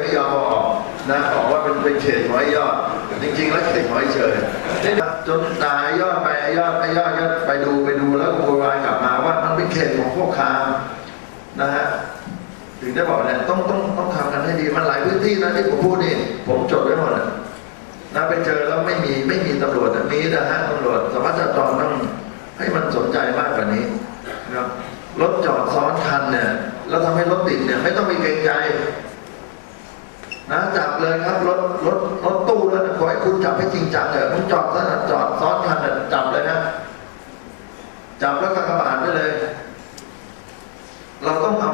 ไม่ยอมออกนะบอกว่าเป็นเป็นเขตของไอ้ยอด จริงๆ แล้วเขตของไอ้เชยจนด่าไอ้ยอดไปไอ้ยอดไอ้ยอดก็ไปดูไปดูแล้วก็โวยวายกลับมาว่ามันเป็นเขตของพวกคามนะฮะถึงได้บอกเนี่ยต้องต้องต้องทำกันให้ดีมันหลายพื้นที่นะที่ผมพูดนี่ผมจดไว้หมดอะนะไปเจอแล้วไม่มีไม่มีตำรวจมีนะฮะตำรวจสมัชจรต้องให้มันสนใจมากกว่านี้นะครับรถจอดซ้อนคันเนี่ยแล้วทำให้รถติดเนี่ยไม่ต้องไปเกรงใจ นะจับเลยครับรถรถรถตู้แล้วนะขอให้คุณจับให้จริงจังเถอะมึงจอดซะนะจอดซ้อนคันจับเลยนะจับแล้วก็กระบาดไปเลย เราต้องเอา